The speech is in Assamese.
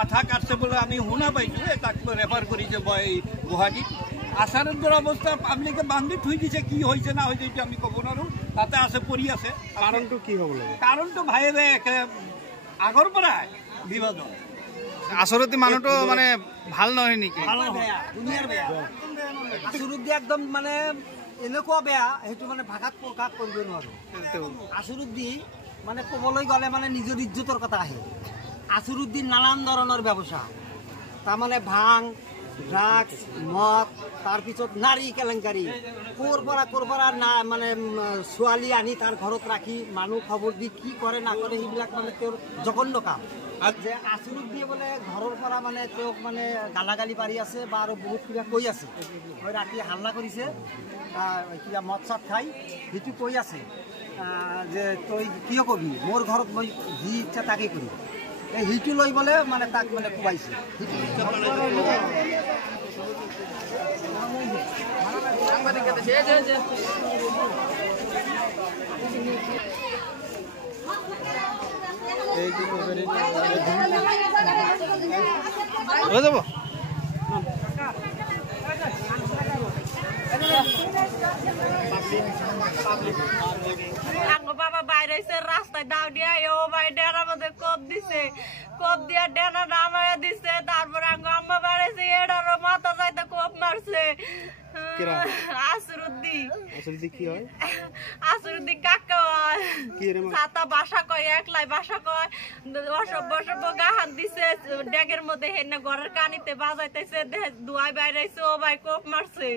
মাথা কাটছে বলে আমি শুনা পাইছোঁ তাক ৰেফাৰ কৰিছে গুৱাহাটীত আচাৰৰ অৱস্থা পাব্লিকে বান্ধি থৈ দিছে কি হৈছে না হৈছে এইটো আমি ক'ব নোৱাৰোঁ তাতে আছে পৰি আছে কাৰণটো কি হ'ব লাগে কাৰণটো ভাইৰে আগৰ পৰাই বিবাদত আচলতে মানুহটো মানে ভাল নহয় নেকি আসুৰুদ্দি একদম মানে এনেকুৱা বেয়া সেইটো মানে ভাষাত প্ৰকাশ কৰিব নোৱাৰোঁ আসুৰুদ্দি মানে ক'বলৈ গ'লে মানে নিজৰ ইজ্জতৰ কথা আহে আসুৰুদ্দিৰ নানান ধৰণৰ ব্যৱস্থা তাৰমানে ভাং ড্ৰাগছ মদ তাৰপিছত নাৰী কেলেংকাৰী ক'ৰ পৰা না মানে ছোৱালী আনি তাৰ ঘৰত ৰাখি মানুহ খবৰ দি কি কৰে না কৰে সেইবিলাক মানে তেওঁৰ জঘন্য কাম যে আসুৰুদ্দিয়ে বোলে ঘৰৰ পৰা মানে তেওঁক মানে গালাগালি পাৰি আছে বা আৰু বহুত কিবা কৈ আছে মই ৰাতি হাল্লা কৰিছে কিবা মদ চাত খাই সেইটো কৈ আছে যে তই কিয় কবি মোৰ ঘৰত মই যি ইচ্ছা তাকে কৰিম সেইটো লৈ বোলে মানে তাক মানে কোবাইছে হৈ যাব বাবা বাইরে রাস্তায় দাও দিয়া ও ভাই ডেরার মধ্যে কোপ দিছে কোপ দিয়া ডেরা নামায় দিছে তারপর আম্মা বাড়াইছে এটারও মাথা যাইতে কোপ মারছে আসুরুদ্দি কাকা হয় সাতা বাসা কয় একলাই বাসা কয় অসভ্য গাহান দিছে ড্যাগের মধ্যে হেন ঘরের কানিতে বাজাইতেছে দুয়াই বাইরেছে ও ভাই কোপ মারছে